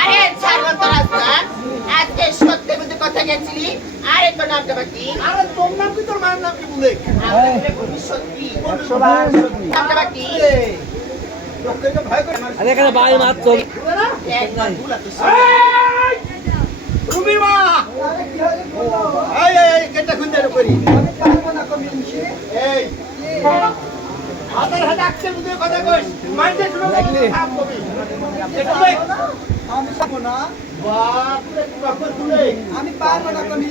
আরে ছাড়বা তো রাস্তা আজকে সত্যি বুঝে কথা গেছিলি আরে তোর নামটা বাকি আরে তোর নাম কি তোর মায়ের নাম কি বলে আমাদের ভবিষ্যৎ কি নামটা বাকি লোককে ভয় করে আরে এখানে বাই মাত্র একবার ভুল আছে রুমি মা এই এই কেটা খুঁজে করি আমি পারবো না কমি এই হাতের হাতে আক্সে বুঝে কথা কইস মাইন্ডে শুনো লাগলি কাম কবি এটা দেখ আমি পারবো না বাপ রে বাপ তুলে আমি পারবো না কমি